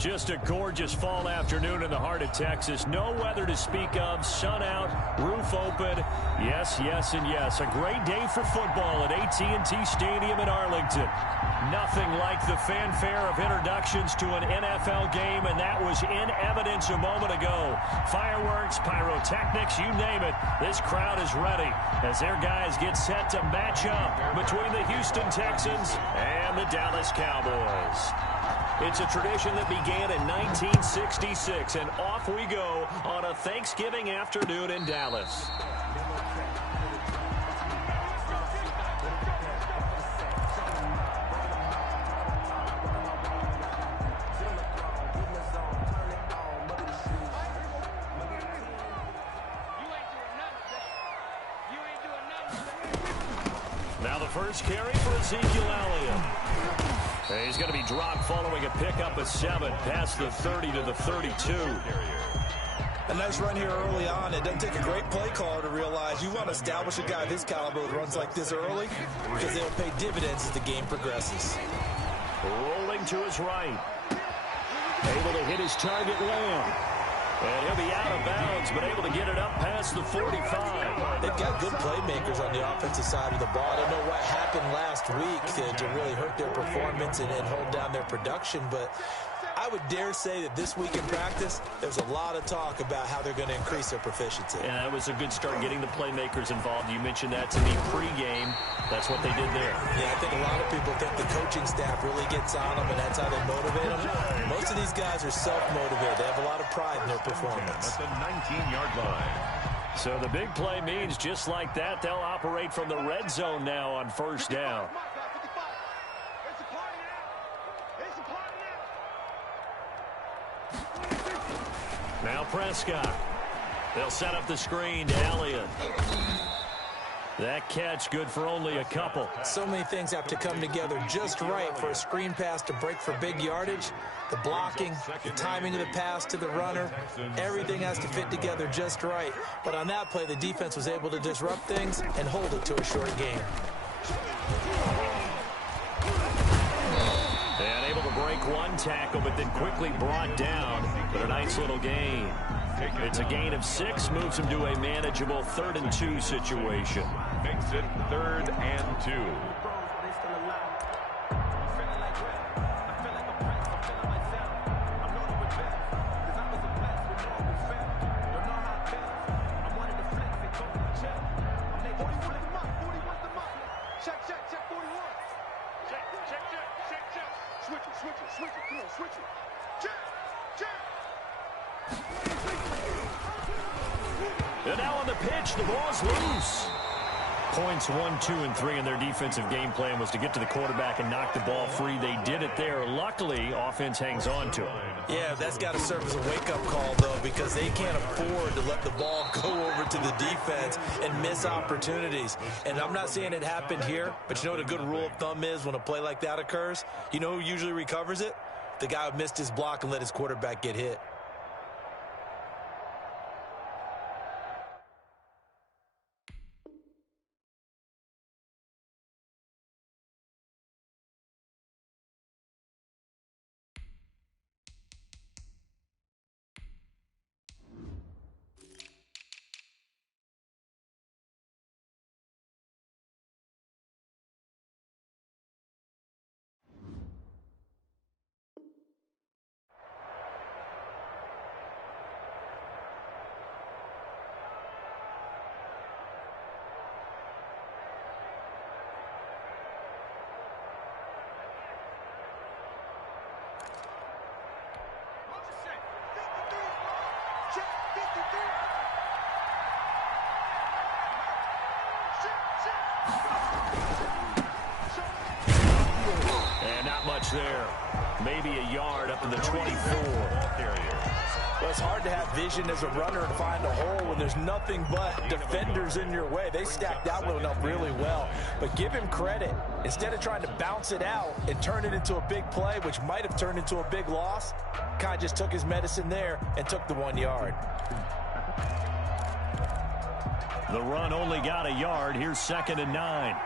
Just a gorgeous fall afternoon in the heart of Texas. No weather to speak of. Sun out, roof open. Yes, yes, and yes. A great day for football at AT&T Stadium in Arlington. Nothing like the fanfare of introductions to an NFL game, and that was in evidence a moment ago. Fireworks, pyrotechnics, you name it. This crowd is ready as their guys get set to match up between the Houston Texans and the Dallas Cowboys. It's a tradition that began in 1966, and off we go on a Thanksgiving afternoon in Dallas. Now the first carry for Ezekiel Elliott. He's going to be dropped following a pickup of 7 past the 30 to the 32. A nice run here early on. It doesn't take a great play caller to realize you want to establish a guy of his caliber that runs like this early because they'll pay dividends as the game progresses. Rolling to his right. Able to hit his target, Lamb. And he'll be out of bounds, but able to get it up past the 45. They've got good playmakers on the offensive side of the ball. I don't know what happened last week to really hurt their performance and hold down their production, but I would dare say that this week in practice, there's a lot of talk about how they're going to increase their proficiency. And that was a good start, getting the playmakers involved. You mentioned that to me pregame. That's what they did there. Yeah, I think a lot of people think the coaching staff really gets on them, and that's how they motivate them. Most of these guys are self-motivated. They have a lot of pride in their performance. At the 19-yard line. So the big play means just like that, they'll operate from the red zone now on first down. Now Prescott. They'll set up the screen to Elliott. That catch good for only a couple. So many things have to come together just right for a screen pass to break for big yardage. The blocking, the timing of the pass to the runner, everything has to fit together just right. But on that play, the defense was able to disrupt things and hold it to a short game. And able to break one tackle, but then quickly brought down. But a nice little gain. It's a gain of 6, moves him to a manageable 3rd and 2 situation. Makes it 3rd and 2. And now on the pitch, the ball's loose. Points 1, 2, and 3 in their defensive game plan was to get to the quarterback and knock the ball free. They did it there. Luckily, offense hangs on to it. Yeah, that's got to serve as a wake-up call, though, because they can't afford to let the ball go over to the defense and miss opportunities. And I'm not saying it happened here, but you know what a good rule of thumb is when a play like that occurs? You know who usually recovers it? The guy who missed his block and let his quarterback get hit. And not much there. Maybe a yard up to the 24. Well, it's hard to have vision as a runner and find a hole when there's nothing but defenders in your way. They stacked that one up really well. But give him credit. Instead of trying to bounce it out and turn it into a big play, which might have turned into a big loss, kind of just took his medicine there and took the 1 yard. The run only got a yard. Here's 2nd and 9.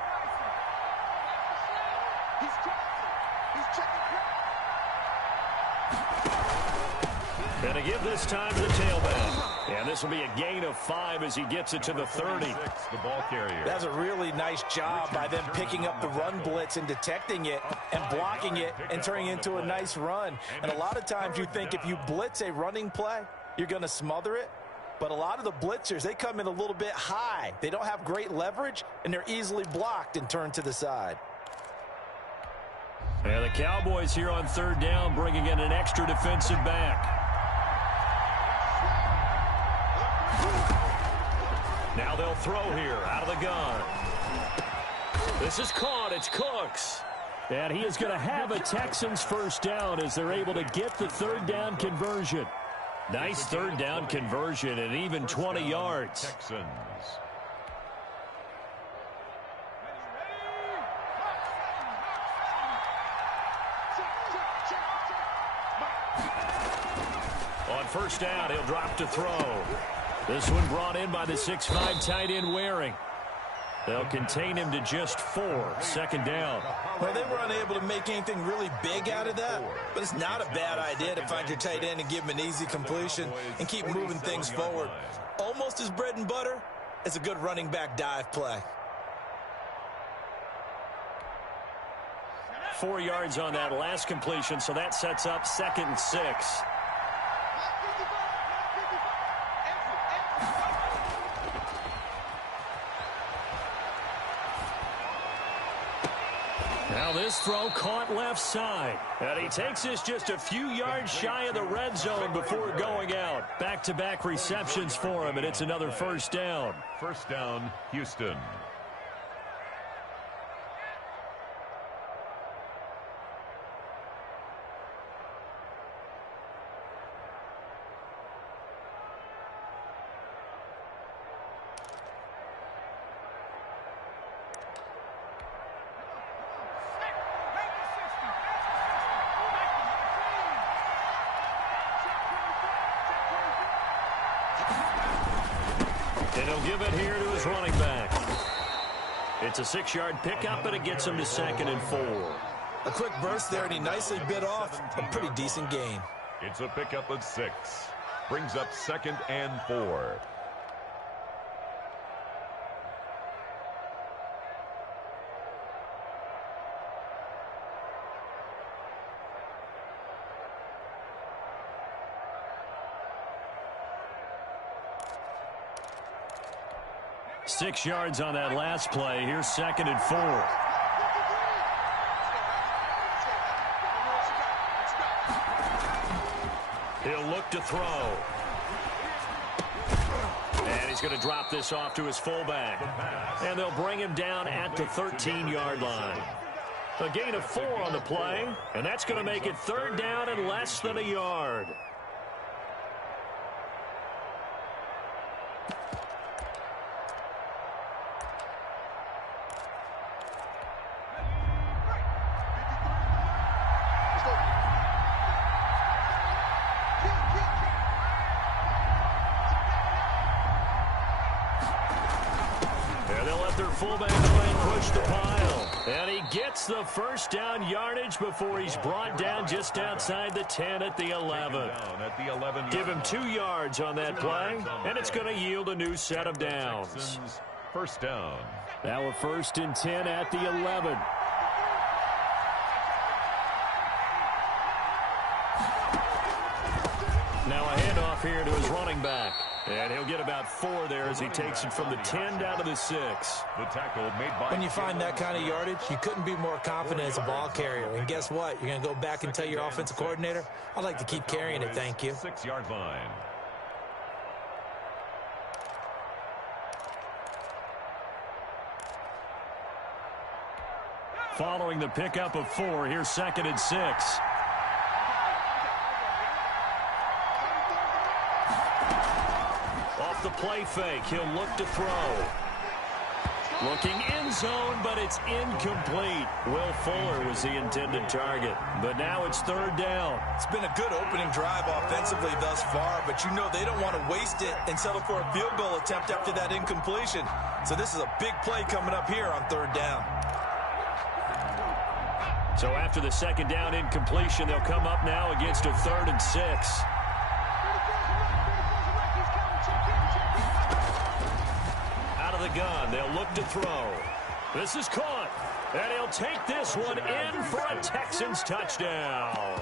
And to give this time to the tailback. And this will be a gain of 5 as he gets it to the 30. The ball carrier. That's a really nice job by them picking up the run blitz and detecting it and blocking it and turning it into a nice run. And a lot of times you think if you blitz a running play, you're going to smother it. But a lot of the blitzers, they come in a little bit high. They don't have great leverage, and they're easily blocked and turned to the side. And the Cowboys here on third down bringing in an extra defensive back. Now they'll throw here out of the gun. This is caught. It's Cooks. And he is going to have a Texans first down as they're able to get the third down conversion. Nice third down conversion and even 20 yards. Texans. On first down, he'll drop to throw. This one brought in by the 6'5" tight end Waring. They'll contain him to just 4. Second down. Well, they were unable to make anything really big out of that, but it's not a bad idea to find your tight end and give him an easy completion and keep moving things forward. Almost as bread and butter as a good running back dive play. 4 yards on that last completion, so that sets up 2nd and 6. Now this throw caught left side. And he takes this just a few yards shy of the red zone before going out. Back-to-back receptions for him, and it's another first down. First down, Houston. And he'll give it here to his running back. It's a 6-yard pickup, and it gets him to 2nd and 4. A quick burst there, and he nicely bit off a pretty decent gain. It's a pickup of 6. Brings up 2nd and 4. Six yards on that last play. Here's 2nd and 4. He'll look to throw. And he's going to drop this off to his fullback. And they'll bring him down at the 13-yard line. A gain of 4 on the play, and that's going to make it third down and less than a yard. Fullback try and push the pile. And he gets the first down yardage before he's brought down just outside the 10 at the 11. Give him 2 yards on that play, and it's going to yield a new set of downs. First down. Now a 1st and 10 at the 11. Now a handoff here to his running back. And he'll get about 4 there as he takes it from the 10 down to the 6. The tackle made by when you find that kind of yardage, you couldn't be more confident as a ball carrier. And guess what? You're going to go back and tell your offensive coordinator, I'd like to keep carrying it, thank you. 6-yard line. Following the pickup of 4, here's 2nd and 6. The play fake. He'll look to throw. Looking end zone, but it's incomplete. Will Fuller was the intended target. But now it's third down. It's been a good opening drive offensively thus far, but you know they don't want to waste it and settle for a field goal attempt after that incompletion. So this is a big play coming up here on third down. So after the 2nd down incompletion, they'll come up now against a 3rd and 6. the gun. They'll look to throw. This is caught. And he'll take this one in for a Texans touchdown.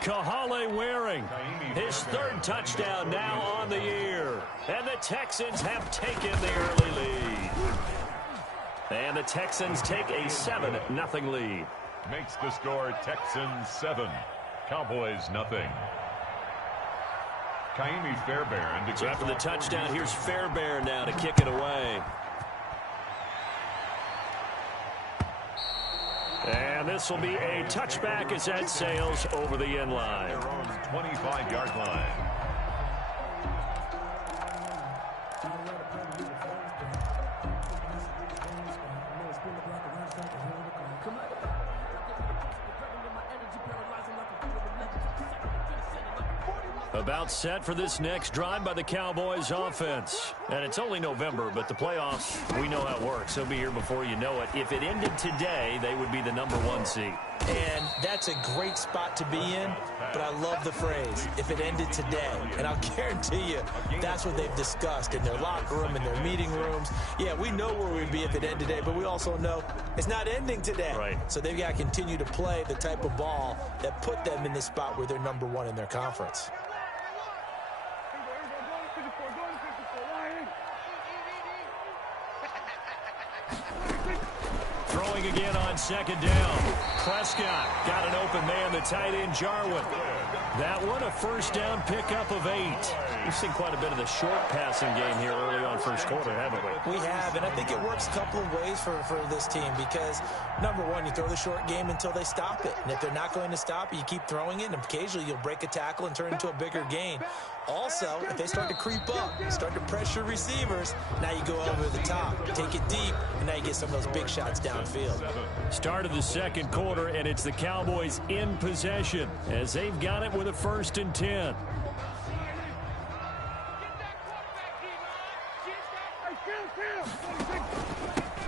Kahale Waring, his third touchdown now on the year. And the Texans have taken the early lead. And the Texans take a 7-0 lead. Makes the score Texans 7, Cowboys nothing. Kaimi Fairbairn. So after the touchdown, here's Fairbairn now to kick it away. And this will be a touchback as that sails over the end line. Their own 25-yard line. About set for this next drive by the Cowboys offense. And it's only November, but the playoffs, we know how it works. They'll be here before you know it. If it ended today, they would be the #1 seed. And that's a great spot to be in, but I love the phrase, if it ended today. And I'll guarantee you, that's what they've discussed in their locker room, in their meeting rooms. Yeah, we know where we'd be if it ended today, but we also know it's not ending today. Right. So they've got to continue to play the type of ball that put them in the spot where they're #1 in their conference. Throwing again on second down. Prescott got an open man, the tight end Jarwin. That one a first down pickup of 8. We've seen quite a bit of the short passing game here early on first quarter, haven't we? We have, and I think it works a couple of ways for this team because, #1, you throw the short game until they stop it. And if they're not going to stop it, you keep throwing it, and occasionally you'll break a tackle and turn it into a bigger gain. Also, if they start to creep up, start to pressure receivers, now you go over the top, take it deep, and now you get some of those big shots downfield. Start of the second quarter, and it's the Cowboys in possession as they've got it with a 1st and 10.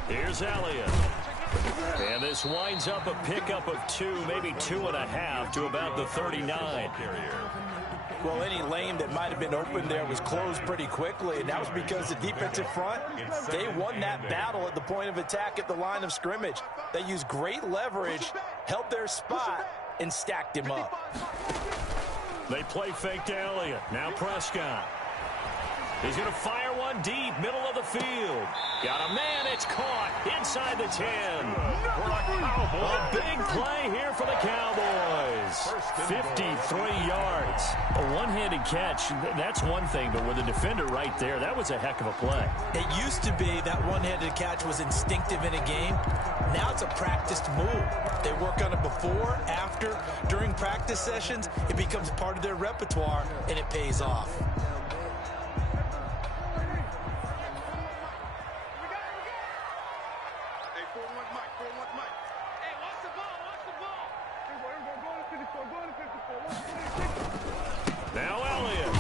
Here's Elliott. And this winds up a pickup of 2, maybe 2.5 to about the 39. Well, any lane that might have been open there was closed pretty quickly, and that was because the defensive front, they won that battle at the point of attack at the line of scrimmage. They used great leverage, held their spot, and stacked him up. They play fake to Elliott. Now Prescott. He's going to fire one deep, middle of the field. Got a man, it's caught inside the 10. A big play here for the Cowboys. 53 yards. A one-handed catch, that's one thing, but with a defender right there, that was a heck of a play. It used to be that one-handed catch was instinctive in a game. Now it's a practiced move. They work on it before, after, during practice sessions. It becomes part of their repertoire, and it pays off. Now Elliott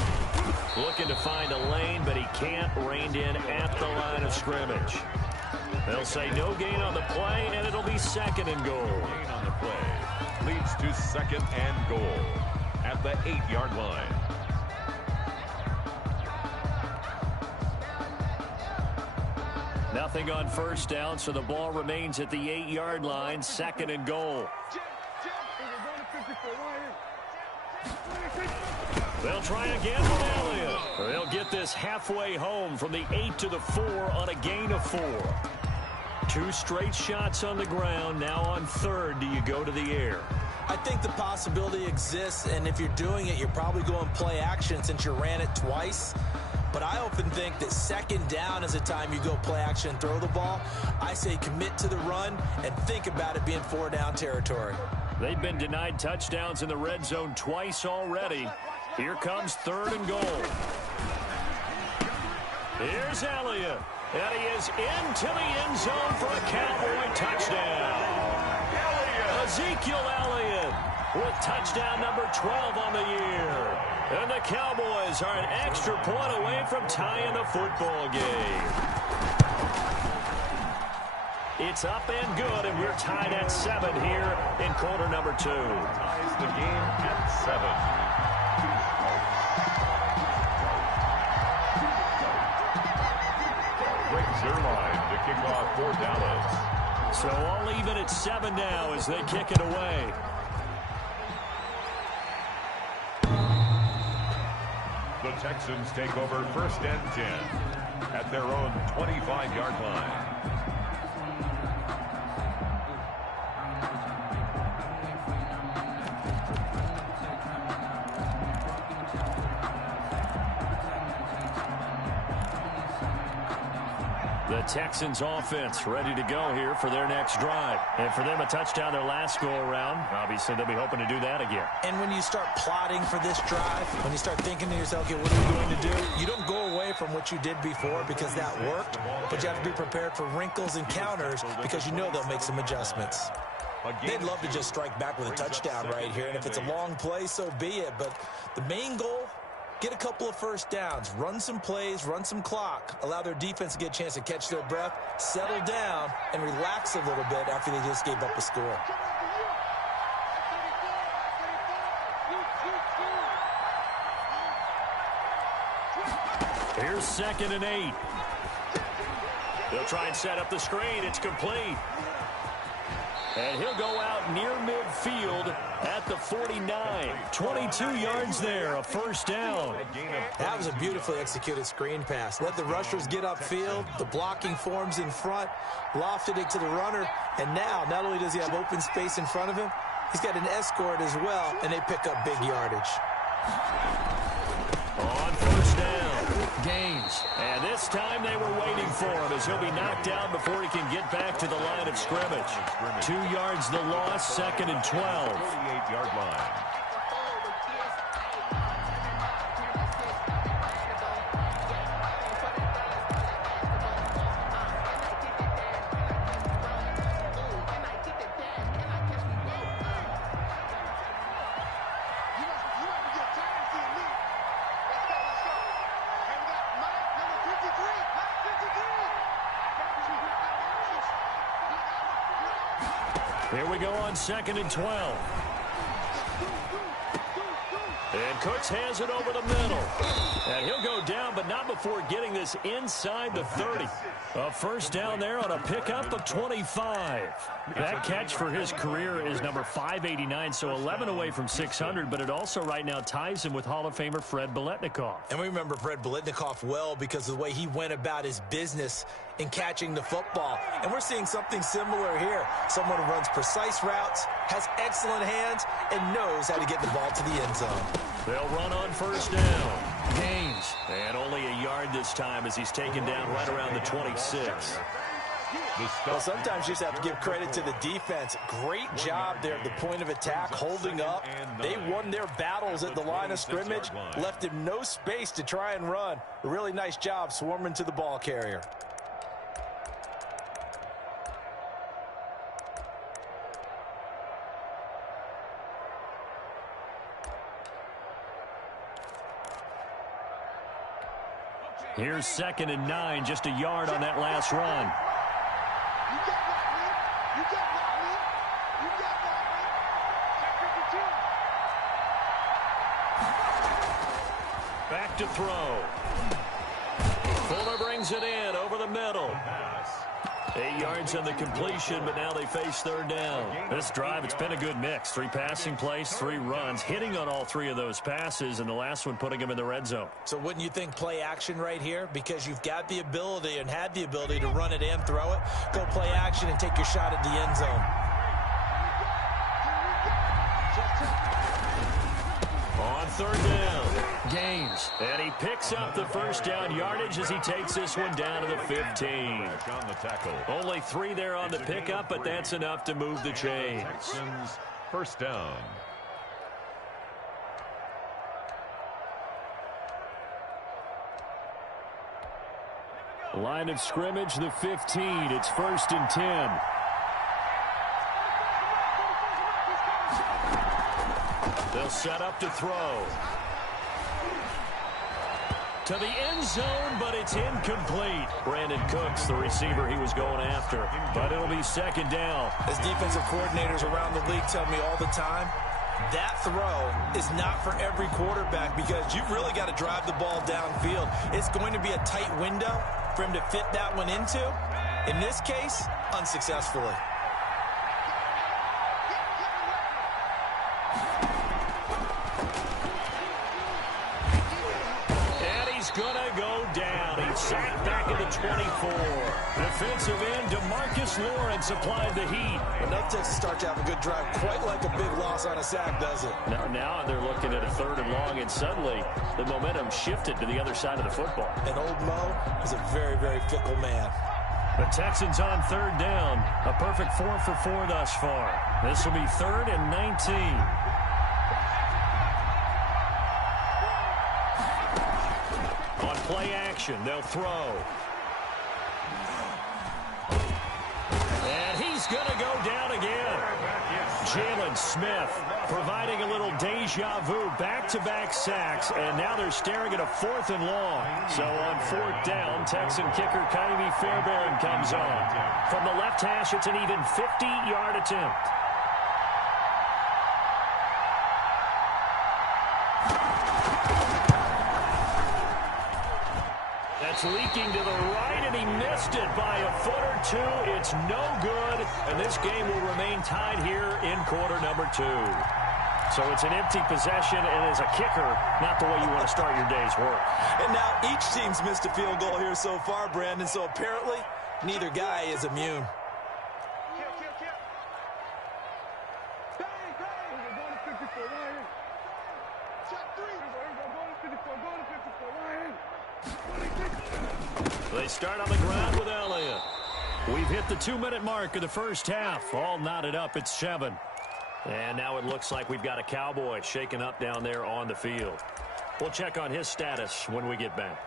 looking to find a lane, but he can't. Reined in at the line of scrimmage. They'll say no gain on the play, and it'll be 2nd and goal. Gain on the play leads to 2nd and goal at the 8-yard line. Nothing on first down, so the ball remains at the 8-yard line, 2nd and goal. They'll try again with Elliott. They'll get this halfway home from the 8 to the 4 on a gain of 4. 2 straight shots on the ground. Now on 3rd, do you go to the air? I think the possibility exists, and if you're doing it, you're probably going play action since you ran it twice. But I often think that 2nd down is the time you go play action and throw the ball. I say commit to the run and think about it being 4-down territory. They've been denied touchdowns in the red zone twice already. Here comes 3rd and goal. Here's Elliott. And he is into the end zone for a Cowboy touchdown. Ezekiel Elliott with touchdown number 12 on the year. And the Cowboys are an extra point away from tying the football game. It's up and good, and we're tied at 7 here in quarter number 2. Ties the game at 7. is their line to kick off for Dallas. So all even at 7 now as they kick it away. The Texans take over 1st and 10 at their own 25-yard line. The Texans offense ready to go here for their next drive. And for them, a touchdown their last go-around. Obviously, they'll be hoping to do that again. And when you start plotting for this drive, when you start thinking to yourself, okay, what are we going to do? You don't go away from what you did before because that worked, but you have to be prepared for wrinkles and counters because you know they'll make some adjustments. They'd love to just strike back with a touchdown right here, and if it's a long play, so be it. But the main goal, get a couple of first downs, run some plays, run some clock, allow their defense to get a chance to catch their breath, settle down, and relax a little bit after they just gave up a score. Here's 2nd and 8. They'll try and set up the screen. It's complete. And he'll go out near midfield at the 49. 22 yards there, a first down. That was a beautifully executed screen pass. Let the rushers get upfield. The blocking forms in front. Lofted it to the runner. And now, not only does he have open space in front of him, he's got an escort as well, and they pick up big yardage. On first down, Gaines. And this time they were waiting for him as he'll be knocked down before he can get back to the line of scrimmage. 2 yards the loss, 2nd and 12. 48-yard line. Here we go on 2nd and 12. And Cooks has it over the middle. And he'll go down, but not before getting this inside the 30. A first down there on a pickup of 25. That catch for his career is number 589, so 11 away from 600, but it also right now ties him with Hall of Famer Fred Biletnikoff. And we remember Fred Biletnikoff well because of the way he went about his business in catching the football. And we're seeing something similar here. Someone who runs precise routes, has excellent hands, and knows how to get the ball to the end zone. They'll run on first down. Gaines. And only a yard this time as he's taken down right around the 26. Well, sometimes you just have to give credit to the defense. Great job there at the point of attack, holding up. They won their battles at the line of scrimmage, left him no space to try and run. A really nice job swarming to the ball carrier. Here's 2nd and 9, just a yard on that last run. Back to throw. Fuller brings it in over the middle. 8 yards on the completion, but now they face 3rd down. This drive, it's been a good mix. 3 passing plays, 3 runs, hitting on all 3 of those passes, and the last one putting him in the red zone. So wouldn't you think play action right here? Because you've got the ability and had the ability to run it and throw it. Go play action and take your shot at the end zone. On 3rd down, Gaines. And he picks up the first down yardage as he takes this one down to the 15. Only 3 there on the pickup, but that's enough to move the chains. Texans, first down. Line of scrimmage, the 15. It's 1st and 10. They'll set up to throw. To the end zone, but it's incomplete. Brandon Cooks, the receiver he was going after. But it'll be 2nd down. As defensive coordinators around the league tell me all the time, that throw is not for every quarterback because you've really got to drive the ball downfield. It's going to be a tight window for him to fit that one into. In this case, unsuccessfully. Gonna go down. He's sacked back at the 24. Defensive end DeMarcus Lawrence applied the heat. Enough to start to have a good drive, quite like a big loss on a sack, does it? Now they're looking at a 3rd and long, and suddenly the momentum shifted to the other side of the football. And old Mo is a very, very fickle man. The Texans on 3rd down. A perfect 4 for 4 thus far. This will be 3rd and 19. Play action, they'll throw. And he's going to go down again. Jalen Smith providing a little deja vu, back-to-back sacks, and now they're staring at a 4th and long. So on 4th down, Texan kicker Kaimi Fairbairn comes on. From the left hash, it's an even 50-yard attempt. That's leaking to the right, and he missed it by a foot or 2. It's no good, and this game will remain tied here in quarter number 2. So it's an empty possession, and as a kicker, not the way you want to start your day's work. And now each team's missed a field goal here so far, Brandon, so apparently neither guy is immune. They start on the ground with Elliott. We've hit the 2-minute mark of the first half. All knotted up at 7. And now it looks like we've got a Cowboy shaken up down there on the field. We'll check on his status when we get back.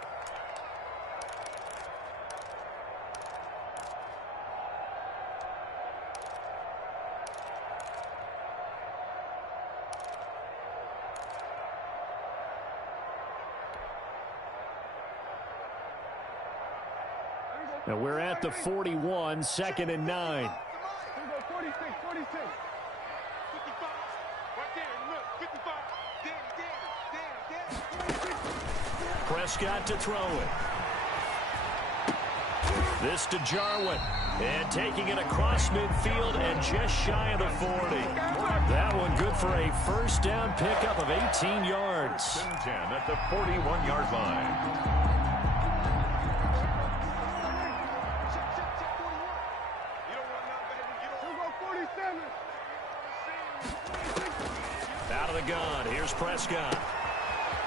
Now we're at the 41, 2nd and 9. 46. Prescott to throw it. This to Jarwin. And taking it across midfield and just shy of the 40. That one good for a first down pickup of 18 yards. 10 at the 41-yard line. Out of the gun, here's Prescott.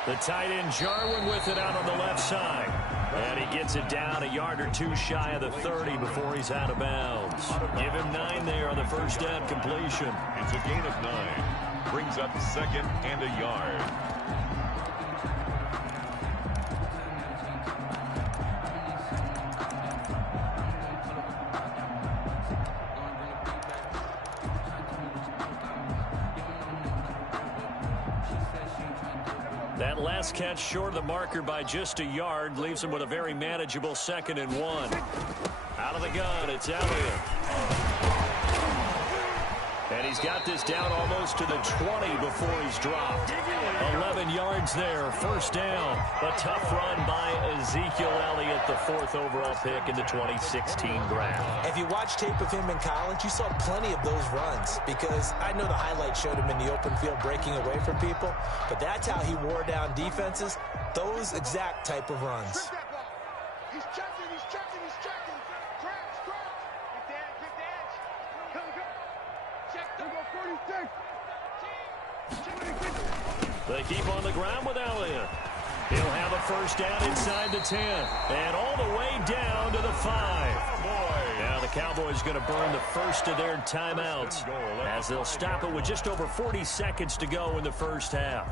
The tight end Jarwin with it out on the left side. And he gets it down a yard or 2 shy of the 30 before he's out of bounds. Give him 9 there on the first down completion. It's a gain of 9. Brings up 2nd and a yard. That last catch short of the marker by just a yard leaves him with a very manageable 2nd and 1. Out of the gun, it's Elliott. And he's got this down almost to the 20 before he's dropped. 11 yards there, first down. A tough run by Ezekiel Elliott, the 4th overall pick in the 2016 draft. If you watch tape of him in college, you saw plenty of those runs because I know the highlights showed him in the open field breaking away from people, but that's how he wore down defenses, those exact type of runs. He's checking. Crash. Good dash. Go. Check. Go 46. They keep on the ground with Elliott. He'll have a first down inside the 10. And all the way down to the 5. Now the Cowboys going to burn the first of their timeouts as they'll stop it with just over 40 seconds to go in the first half.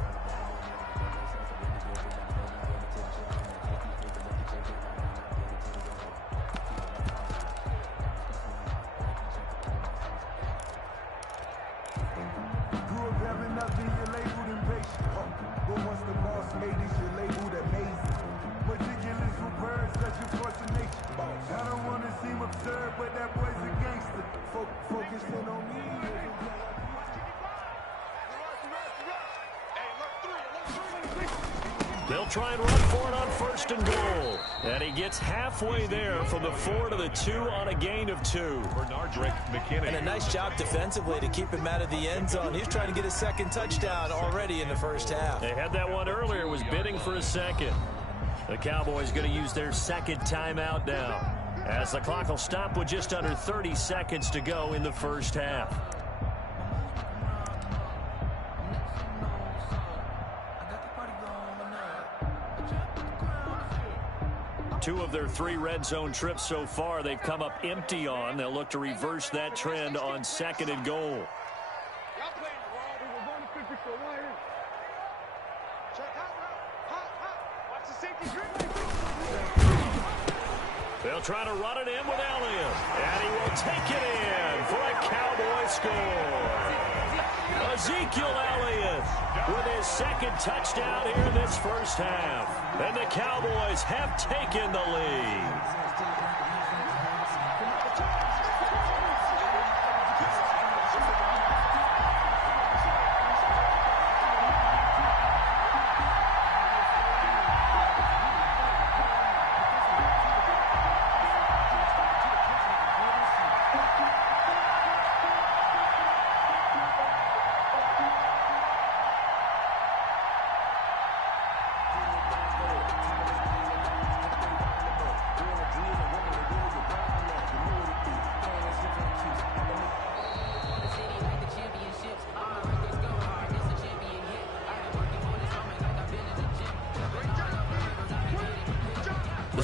They'll try and run for it on 1st and goal. And he gets halfway there from the 4 to the 2 on a gain of 2. And a nice job defensively to keep him out of the end zone. He's trying to get his second touchdown already in the first half. They had that one earlier, was bidding for a second. The Cowboys going to use their second timeout now, as the clock will stop with just under 30 seconds to go in the first half. Two of their 3 red zone trips so far they've come up empty on. They'll look to reverse that trend on 2nd and goal. They'll try to run it in with Elliott, and he will take it in for a Cowboy score. Ezekiel Elliott with his second touchdown here in this first half. And the Cowboys have taken the lead.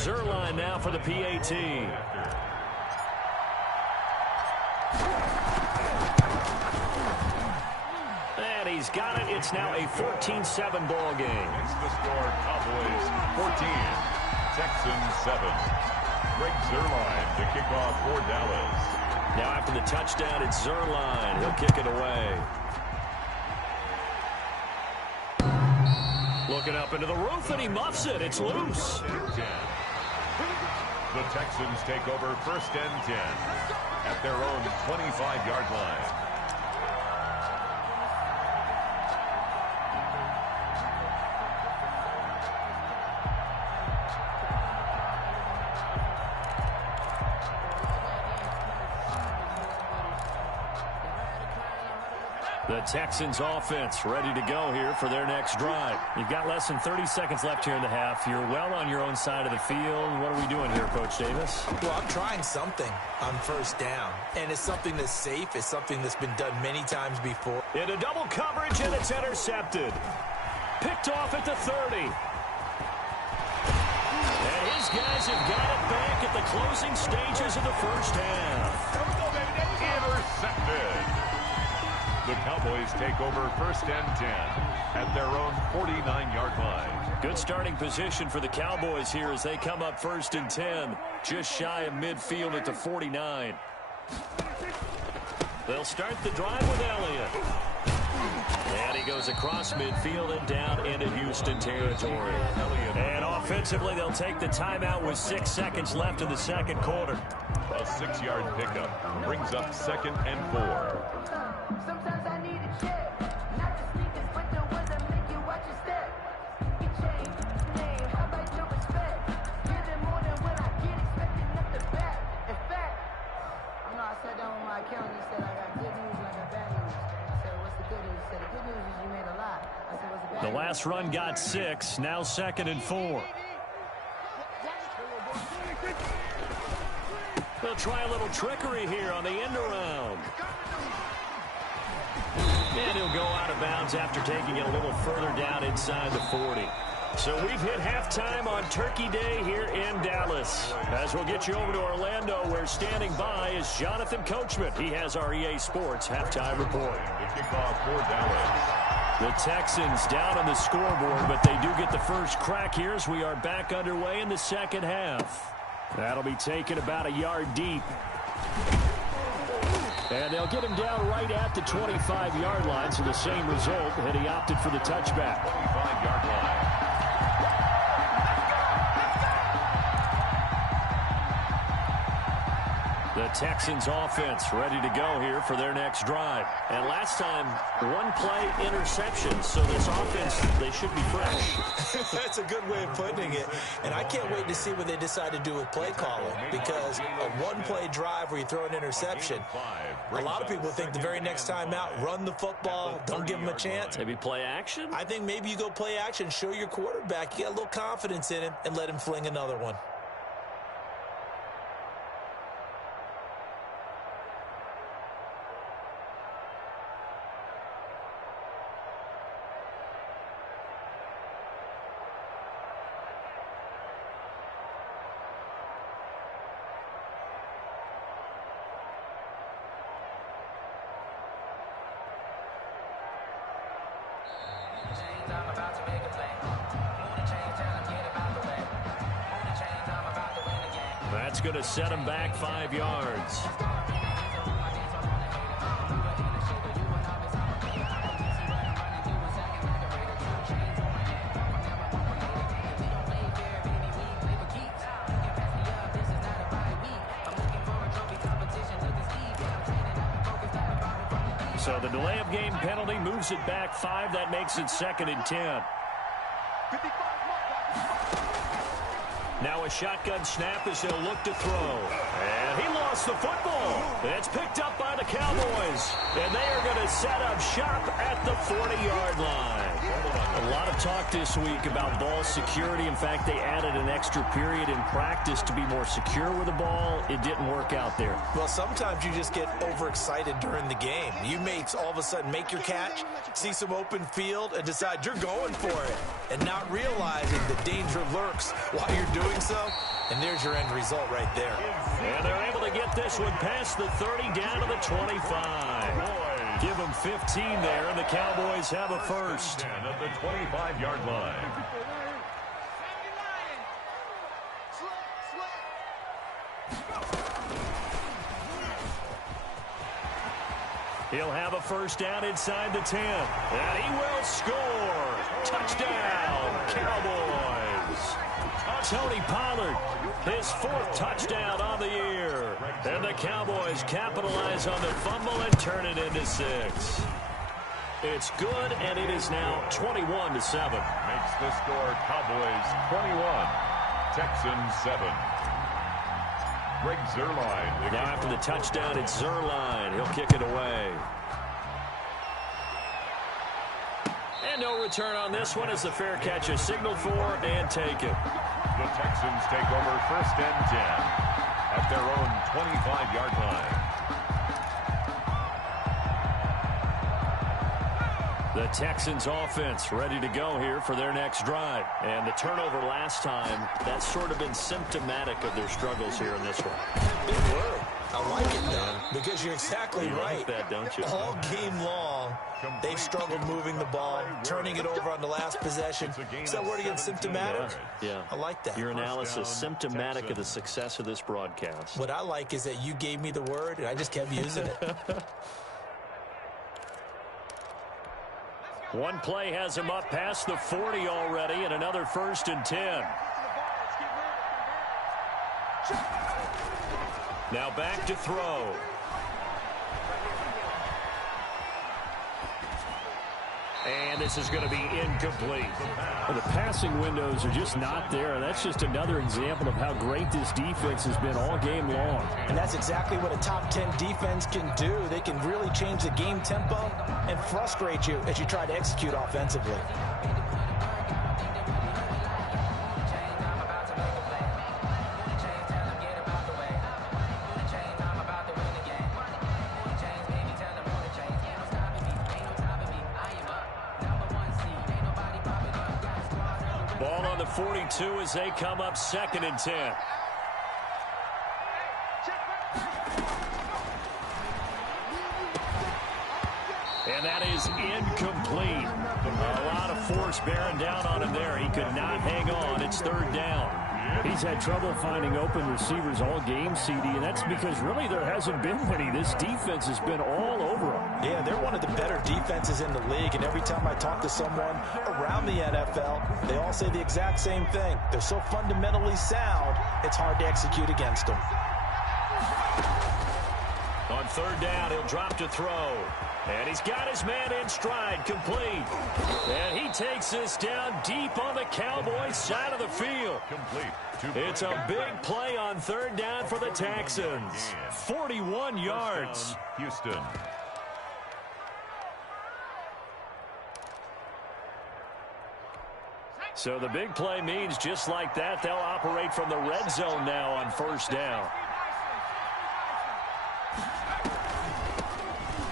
Zerline now for the PAT. And he's got it. It's now a 14-7 ball game. It's the score, Cowboys 14, Texans 7. Greg Zerline to kick off for Dallas. Now after the touchdown, it's Zerline. He'll kick it away. Looking up into the roof, and he muffs it. It's loose. The Texans take over 1st and 10 at their own 25-yard line. The Texans offense ready to go here for their next drive. You've got less than 30 seconds left here in the half. You're well on your own side of the field. What are we doing here, Coach Davis? Well, I'm trying something on 1st down. And it's something that's safe. It's something that's been done many times before. Into double coverage, and it's intercepted. Picked off at the 30. And his guys have got it back at the closing stages of the first half. Intercepted. The Cowboys take over 1st and 10 at their own 49-yard line. Good starting position for the Cowboys here as they come up 1st and 10, just shy of midfield at the 49. They'll start the drive with Elliott. And he goes across midfield and down into Houston territory. And offensively, they'll take the timeout with 6 seconds left in the second quarter. A 6-yard pickup brings up 2nd and 4. Sometimes I need a check, not the sneakers, but the ones that make you watch your step. You change your name, how about your respect? Giving more than what I get, expecting nothing back. In fact, I know I sat down with my accountant, he said I got good news and I got bad news. I said, what's the good news? He said, the good news is you made a lot. I said, what's the bad news? The last run got 6, now 2nd and 4. They'll try a little trickery here on the end around. And he'll go out of bounds after taking it a little further down inside the 40. So we've hit halftime on Turkey Day here in Dallas. As we'll get you over to Orlando, where standing by is Jonathan Coachman. He has our EA Sports halftime report. The kickoff for Dallas. The Texans down on the scoreboard, but they do get the first crack here as we are back underway in the second half. That'll be taken about a yard deep. And they'll get him down right at the 25-yard line, so the same result, and he opted for the touchback. 25-yard line. The Texans offense ready to go here for their next drive. And last time, one play interception. So this offense, they should be fresh. That's a good way of putting it. And I can't wait to see what they decide to do with play calling, because a one-play drive where you throw an interception, a lot of people think the very next time out, run the football, don't give them a chance. Maybe play action? I think maybe you go play action, show your quarterback you got a little confidence in him, and let him fling another one. That's going to set him back 5 yards. So the delay of game penalty moves it back 5. That makes it 2nd and 10. Now a shotgun snap as they'll look to throw. And he lost the football. It's picked up by the Cowboys. And they are going to set up shop at the 40-yard line. A lot of talk this week about ball security. In fact, they added an extra period in practice to be more secure with the ball. It didn't work out there. Well, sometimes you just get overexcited during the game. You may all of a sudden make your catch, see some open field, and decide you're going for it, and not realizing the danger lurks while you're doing so. And there's your end result right there. And they're able to get this one past the 30 down to the 25. Give them 15 there, and the Cowboys have a first. At the 25-yard line. He'll have a first down inside the 10. And he will score. Touchdown, Cowboys. Tony Pollard, his 4th touchdown on the year. And the Cowboys capitalize on the fumble and turn it into 6. It's good, and it is now 21-7. Makes the score Cowboys 21, Texans 7. Greg Zuerlein. Now after the touchdown, it's Zuerlein. He'll kick it away. And no return on this one as the fair catch is signaled for and taken. The Texans take over 1st and 10 at their own 25-yard line. The Texans offense ready to go here for their next drive. And the turnover last time, that's sort of been symptomatic of their struggles here in this one. Big word. I like it, though, because you're exactly right. Like that, don't you? All game long, they've struggled moving the ball, turning it over on the last possession. Is that word again, symptomatic? Yeah. I like that. Your analysis, symptomatic of the success of this broadcast. What I like is that you gave me the word, and I just kept using it. One play has him up past the 40 already, and another 1st and 10. Now back to throw. And this is going to be incomplete. Well, the passing windows are just not there. That's just another example of how great this defense has been all game long. And that's exactly what a top 10 defense can do. They can really change the game tempo and frustrate you as you try to execute offensively. Ball on the 42 as they come up 2nd and 10. And that is incomplete. A lot of force bearing down on him there. He could not hang on. It's 3rd down. He's had trouble finding open receivers all game, CD, and that's because really there hasn't been many. This defense has been all over him. Yeah, they're one of the better defenses in the league, and every time I talk to someone around the NFL, they all say the exact same thing. They're so fundamentally sound, it's hard to execute against them. On third down, he'll drop to throw. And he's got his man in stride, complete. And he takes this down deep on the Cowboys side of the field. Complete. It's a big play on third down for the Texans. 41 yards. Houston. So the big play means just like that, they'll operate from the red zone now on first down.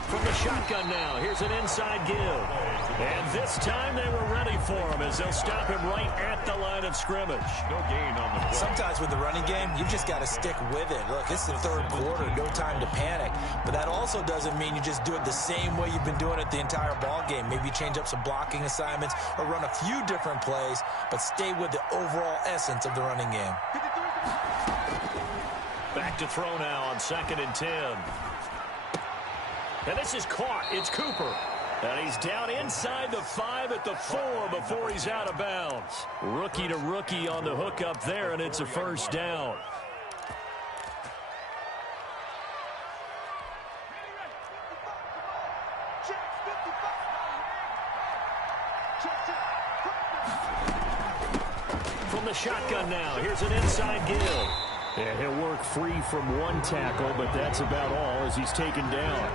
From the shotgun now, here's an inside give. And this time they were ready for him as they'll stop him right at the line of scrimmage. No gain on the play. Sometimes with the running game, you've just got to stick with it. Look, it's the third quarter, no time to panic. But that also doesn't mean you just do it the same way you've been doing it the entire ball game. Maybe change up some blocking assignments or run a few different plays, but stay with the overall essence of the running game. Back to throw now on 2nd and 10. And this is caught. It's Cooper. And he's down inside the 5 at the 4 before he's out of bounds. Rookie to rookie on the hook up there, and it's a first down. From the shotgun now, here's an inside give. And he'll work free from one tackle, but that's about all as he's taken down.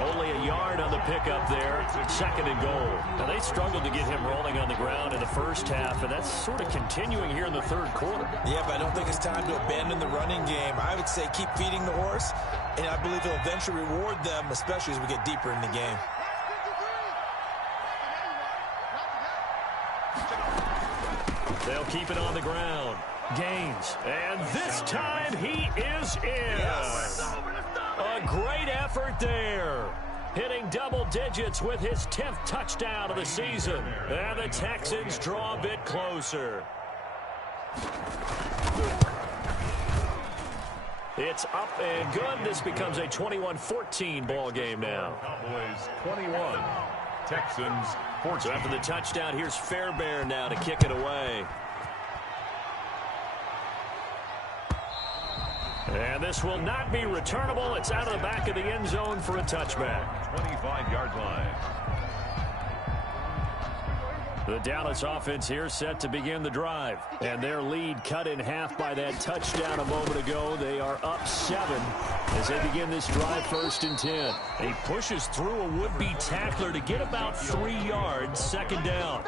Only a yard on the pickup there, 2nd and goal. Now, they struggled to get him rolling on the ground in the first half, and that's sort of continuing here in the third quarter. Yeah, but I don't think it's time to abandon the running game. I would say keep feeding the horse, and I believe he'll eventually reward them, especially as we get deeper in the game. They'll keep it on the ground. Gaines, and this time he is in. Yes. A great effort there. Hitting double digits with his 10th touchdown of the season. And the Texans draw a bit closer. It's up and good. This becomes a 21-14 ball game now. Cowboys 21, Texans 14. So after the touchdown, here's Fairbairn now to kick it away. And this will not be returnable. It's out of the back of the end zone for a touchback. 25-yard line. The Dallas offense here set to begin the drive. And their lead cut in half by that touchdown a moment ago. They are up 7 as they begin this drive 1st and 10. He pushes through a would-be tackler to get about 3 yards, 2nd down.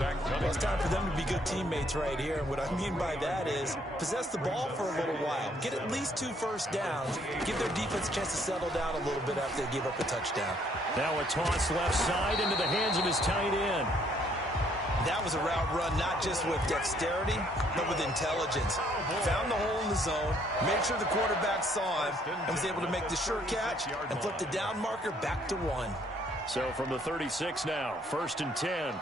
Well, it's time for them to be good teammates right here. And what I mean by that is possess the ball for a little while. Get at least 2 first downs. Give their defense a chance to settle down a little bit after they give up a touchdown. Now a toss left side into the hands of his tight end. That was a route run not just with dexterity, but with intelligence. Found the hole in the zone, made sure the quarterback saw him, and was able to make the sure catch and flip the down marker back to 1. So from the 36 now, 1st and 10.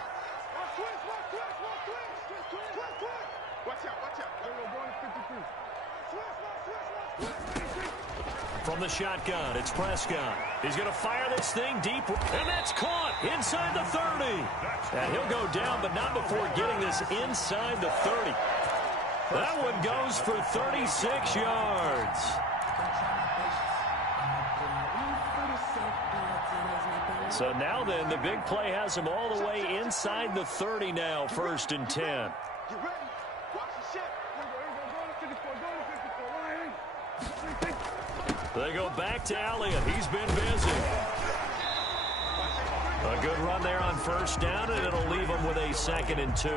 From the shotgun, it's Prescott. He's going to fire this thing deep, and that's caught inside the 30. And he'll go down, but not before getting this inside the 30. That one goes for 36 yards. So now then, the big play has him all the way inside the 30 now, 1st and 10. They go back to Elliott. He's been busy. A good run there on 1st down, and it'll leave him with a 2nd and 2.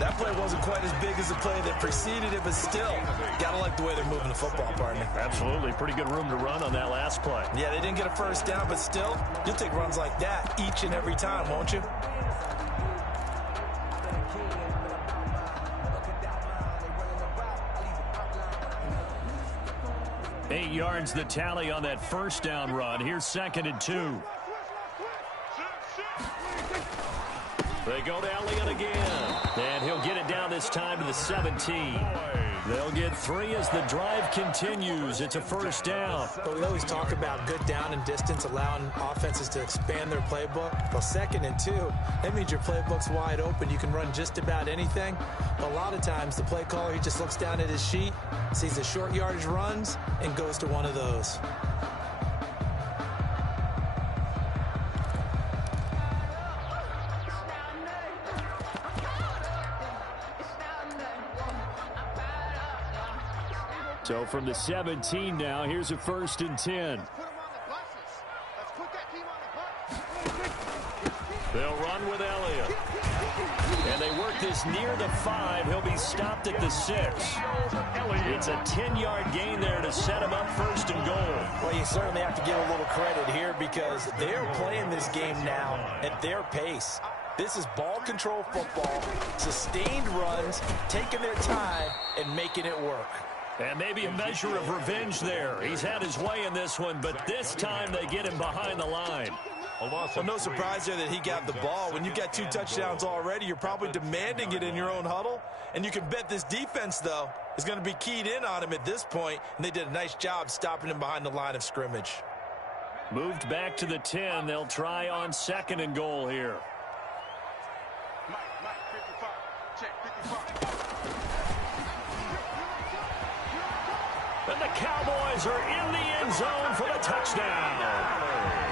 That play wasn't quite as big as the play that preceded it, but still, gotta like the way they're moving the football, partner. Absolutely. Pretty good room to run on that last play. Yeah, they didn't get a 1st down, but still, you'll take runs like that each and every time, won't you? Eight yards the tally on that 1st down run. Here's 2nd and 2. They go to Elliott again. And he'll get it down this time to the 17. They'll get 3 as the drive continues. It's a 1st down. But we always talk about good down and distance, allowing offenses to expand their playbook. Well, 2nd and 2, that means your playbook's wide open. You can run just about anything. But a lot of times, the play caller, he just looks down at his sheet, sees the short yardage runs, and goes to one of those. So from the 17 now, here's a 1st and 10. They'll run with Elliott. And they work this near the 5. He'll be stopped at the 6. It's a 10-yard gain there to set him up 1st and goal. Well, you certainly have to give a little credit here because they're playing this game now at their pace. This is ball control football, sustained runs, taking their time and making it work. And maybe a measure of revenge there. He's had his way in this one, but this time they get him behind the line. Well, no surprise there that he got the ball. When you've got 2 touchdowns already, you're probably demanding it in your own huddle. And you can bet this defense, though, is going to be keyed in on him at this point. And they did a nice job stopping him behind the line of scrimmage. Moved back to the 10. They'll try on 2nd and goal here. Mike, 55. Check, 55. And the Cowboys are in the end zone for the touchdown.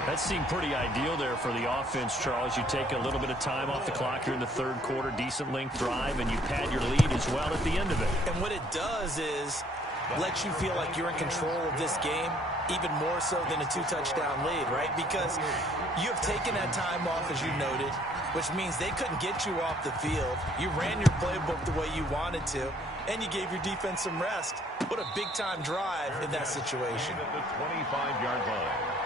That seemed pretty ideal there for the offense, Charles. You take a little bit of time off the clock here in the 3rd quarter, decent length drive, and you pad your lead as well at the end of it. And what it does is let you feel like you're in control of this game, even more so than a 2-touchdown lead, right? Because you have taken that time off, as you noted, which means they couldn't get you off the field. You ran your playbook the way you wanted to, and you gave your defense some rest. What a big-time drive in that situation. At the 25-yard line.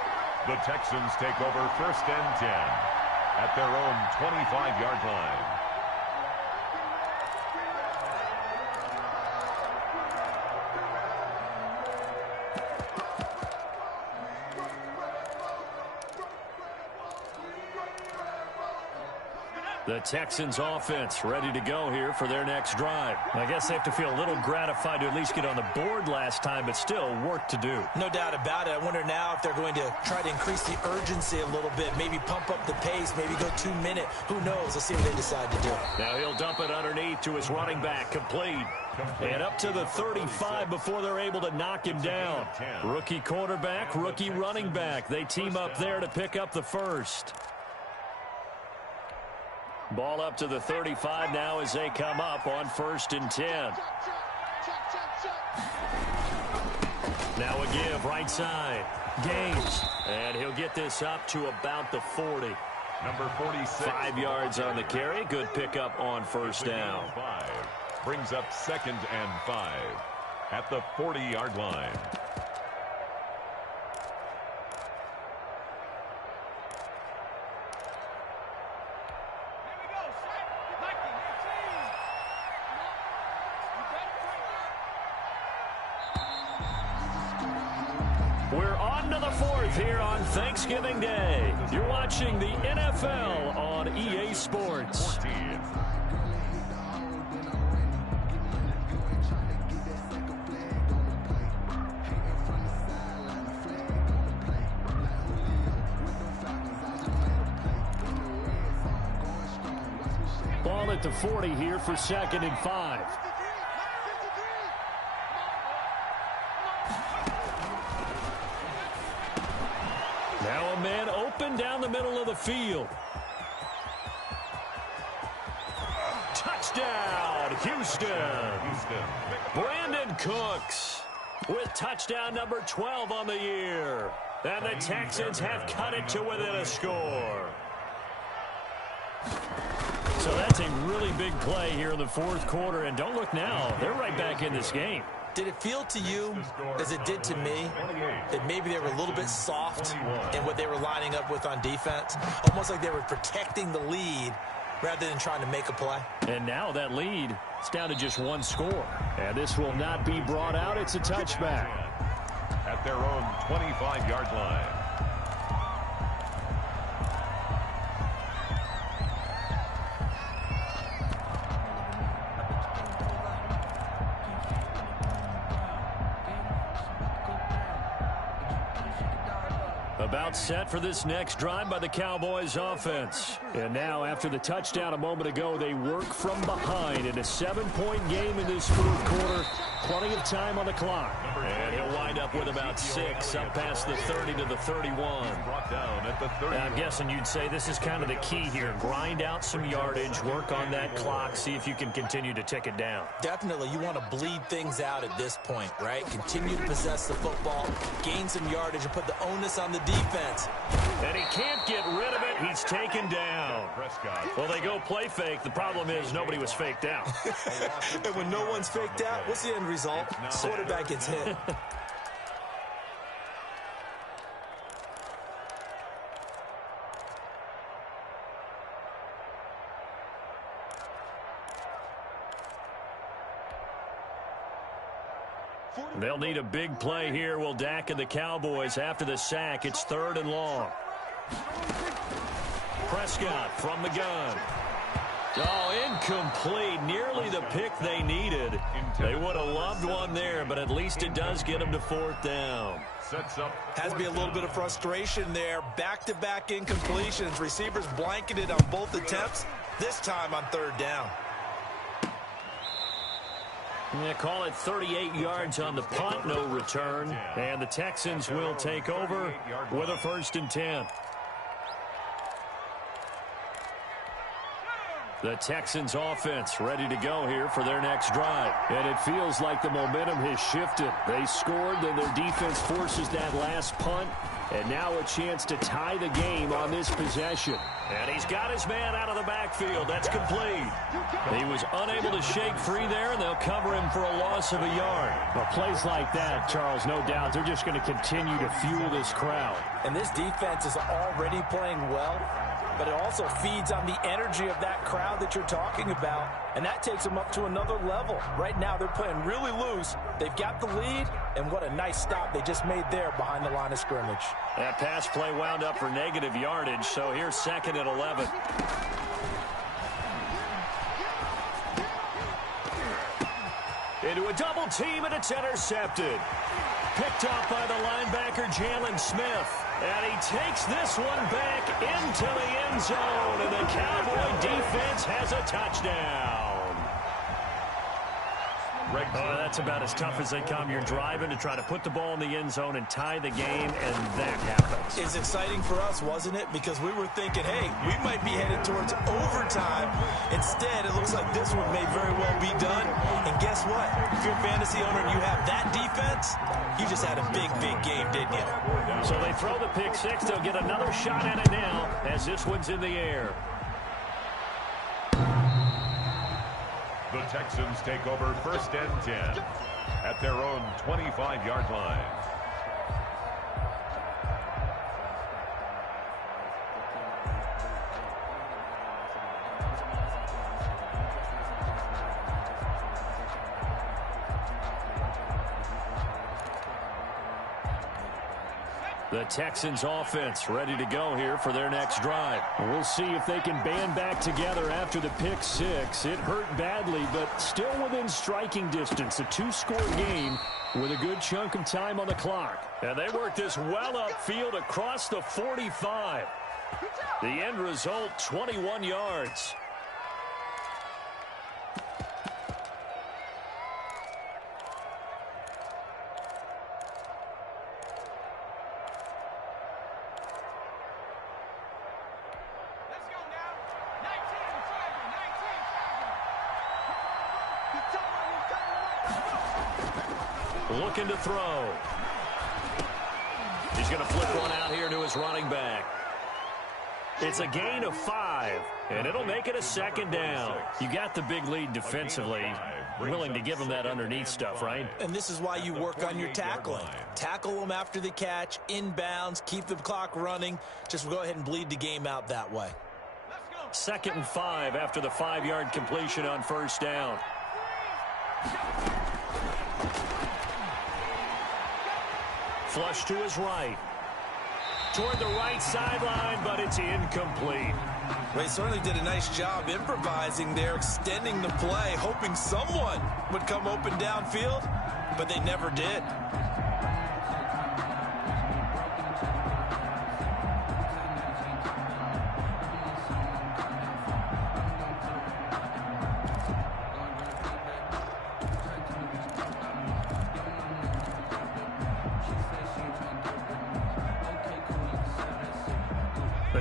The Texans take over 1st and 10 at their own 25-yard line. The Texans offense ready to go here for their next drive. I guess they have to feel a little gratified to at least get on the board last time, but still work to do. No doubt about it. I wonder now if they're going to try to increase the urgency a little bit, maybe pump up the pace, maybe go 2-minute. Who knows? Let's see what they decide to do. Now he'll dump it underneath to his running back, complete. And up to the 35 before they're able to knock him down. Rookie quarterback, rookie running back. They team up there to pick up the 1st. Ball up to the 35 now as they come up on 1st and 10. Now a give right side. Gaines. And he'll get this up to about the 40. Number 46. 5 yards on the carry. Good pickup on 1st down. 5 brings up 2nd and 5 at the 40-yard line. We're on to the 4th here on Thanksgiving Day. You're watching the NFL on EA Sports. 14. Ball at the 40 here for 2nd and 5. Now a man open down the middle of the field. Touchdown, Houston. Brandon Cooks with touchdown number 12 on the year. And the Texans have cut it to within a score. So that's a really big play here in the 4th quarter. And don't look now, they're right back in this game. Did it feel to you, as it did to me, that maybe they were a little bit soft in what they were lining up with on defense? Almost like they were protecting the lead rather than trying to make a play. And now that lead is down to just 1 score. And this will not be brought out. It's a touchback. At their own 25-yard line. About set for this next drive by the Cowboys offense. And now after the touchdown a moment ago, they work from behind in a 7-point game in this 4th quarter. Plenty of time on the clock. And he'll wind up with about 6, up past the 30 to the 31. Brought down at the 30. I'm guessing you'd say this is kind of the key here. Grind out some yardage, work on that clock, see if you can continue to tick it down. Definitely, you want to bleed things out at this point, right? Continue to possess the football, gain some yardage, and put the onus on the defense. And he can't get rid of it. He's taken down. Well, they go play fake. The problem is nobody was faked out. And when no one's faked out, what's the end result? Quarterback gets hit. They'll need a big play here. Will Dak and the Cowboys after the sack. It's 3rd and long. Prescott from the gun. Oh, incomplete. Nearly the pick they needed. They would have loved one there, but at least it does get them to 4th down. Sets up. Has to be a little bit of frustration there. Back-to-back incompletions. Receivers blanketed on both attempts, this time on 3rd down. Yeah, call it 38 yards on the punt, no return. And the Texans will take over with a 1st and 10. The Texans offense ready to go here for their next drive. And it feels like the momentum has shifted. They scored, then their defense forces that last punt. And now a chance to tie the game on this possession. And he's got his man out of the backfield. That's complete. He was unable to shake free there, and they'll cover him for a loss of a yard. Well, plays like that, Charles, no doubt, they're just going to continue to fuel this crowd. And this defense is already playing well, but it also feeds on the energy of that crowd that you're talking about, and that takes them up to another level. Right now, they're playing really loose. They've got the lead, and what a nice stop they just made there behind the line of scrimmage. That pass play wound up for negative yardage, so here's 2nd and 11. Into a double team, and it's intercepted. Picked off by the linebacker, Jalen Smith. And he takes this one back into the end zone, and the Cowboy defense has a touchdown. That's about as tough as they come. You're driving to try to put the ball in the end zone and tie the game, and that happens. It's exciting for us, wasn't it? Because we were thinking, hey, we might be headed towards overtime. Instead, it looks like this one may very well be done. And guess what? If you're a fantasy owner and you have that defense, you just had a big, big game, didn't you? So they throw the pick 6. They'll get another shot at it now as this one's in the air. The Texans take over 1st and 10 at their own 25-yard line. The Texans offense ready to go here for their next drive. We'll see if they can band back together after the pick 6. It hurt badly, but still within striking distance. A 2-score game with a good chunk of time on the clock. And they work this well upfield across the 45. The end result, 21 yards. Looking to throw. He's going to flip one out here to his running back. It's a gain of 5, and it'll make it a 2nd down. You got the big lead defensively. Willing to give them that underneath stuff, right? And this is why you work on your tackling. Tackle them after the catch, inbounds, keep the clock running. Just go ahead and bleed the game out that way. 2nd and 5 after the 5-yard completion on 1st down. Flush to his right. Toward the right sideline, but it's incomplete. Well, he certainly did a nice job improvising there, extending the play, hoping someone would come open downfield, but they never did.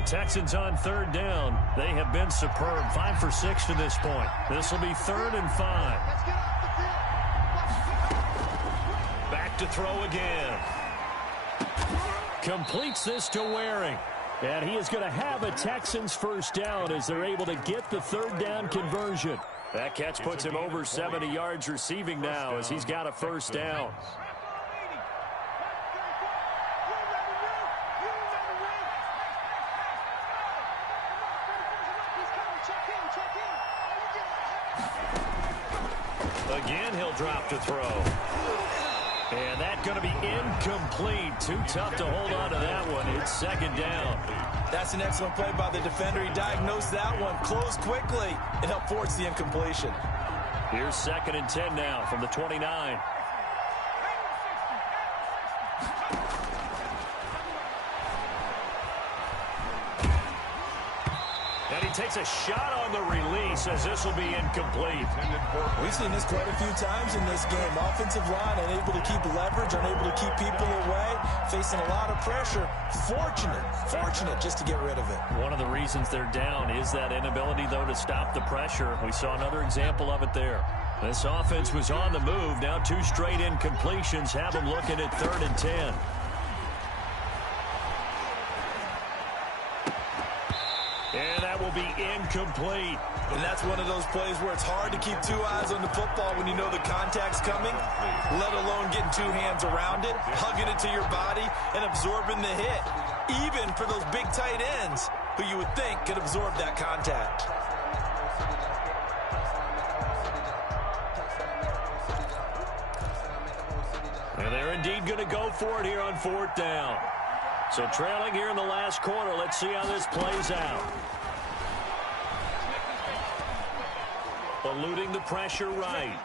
Texans on third down. They have been superb. 5 for 6 to this point. This will be 3rd and 5. Back to throw again. Completes this to Waring. And he is going to have a Texans first down as they're able to get the 3rd down conversion. That catch puts him over 70 yards receiving now as he's got a first down. Again, he'll drop to throw. And that's going to be incomplete. Too tough to hold on to that one. It's 2nd down. That's an excellent play by the defender. He diagnosed that one, closed quickly, and helped force the incompletion. Here's 2nd and 10 now from the 29. And he takes a shot on the release as this will be incomplete. We've seen this quite a few times in this game. Offensive line unable to keep leverage, unable to keep people away, facing a lot of pressure. Fortunate just to get rid of it. One of the reasons they're down is that inability, though, to stop the pressure. We saw another example of it there. This offense was on the move. Now 2 straight incompletions have them looking at 3rd and 10. And that will be incomplete. And that's one of those plays where it's hard to keep 2 eyes on the football when you know the contact's coming, let alone getting 2 hands around it, hugging it to your body, and absorbing the hit, even for those big tight ends who you would think could absorb that contact. And they're indeed going to go for it here on 4th down. So trailing here in the last quarter. Let's see how this plays out. Eluding the pressure right.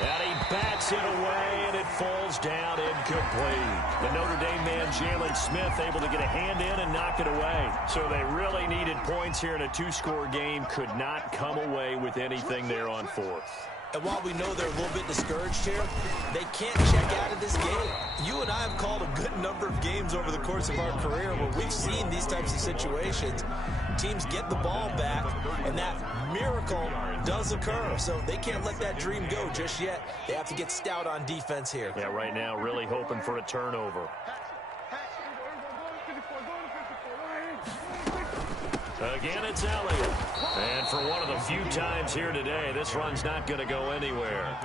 And he bats it away, and it falls down incomplete. The Notre Dame man, Jalen Smith, able to get a hand in and knock it away. So they really needed points here in a 2-score game. Could not come away with anything there on 4th. And while we know they're a little bit discouraged here, they can't check out of this game. You and I have called a good number of games over the course of our career where we've seen these types of situations. Teams get the ball back, and that miracle does occur. So they can't let that dream go just yet. They have to get stout on defense here. Yeah, right now really hoping for a turnover. Again, it's Elliott. And for one of the few times here today, this run's not going to go anywhere.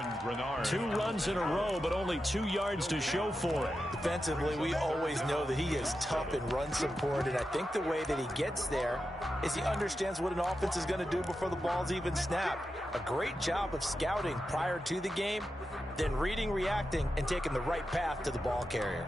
2 runs in a row, but only 2 yards to show for it. Defensively, we always know that he is tough in run support, and I think the way that he gets there is he understands what an offense is going to do before the ball's even snapped. A great job of scouting prior to the game, then reading, reacting, and taking the right path to the ball carrier.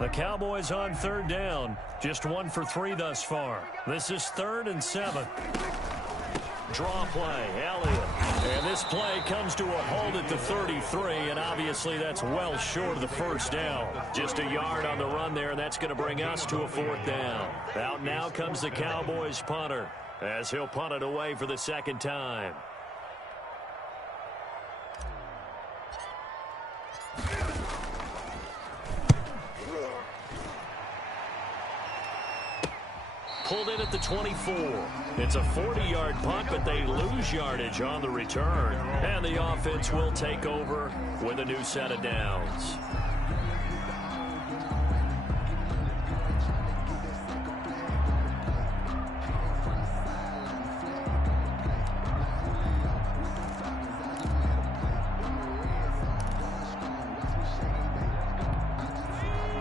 The Cowboys on 3rd down. Just 1 for 3 thus far. This is 3rd and 7. Draw play, Elliott. And this play comes to a hold at the 33, and obviously that's well short of the first down. Just a yard on the run there, and that's going to bring us to a 4th down. Out now comes the Cowboys punter, as he'll punt it away for the 2nd time. Pulled in at the 24. It's a 40-yard punt, but they lose yardage on the return. And the offense will take over with a new set of downs.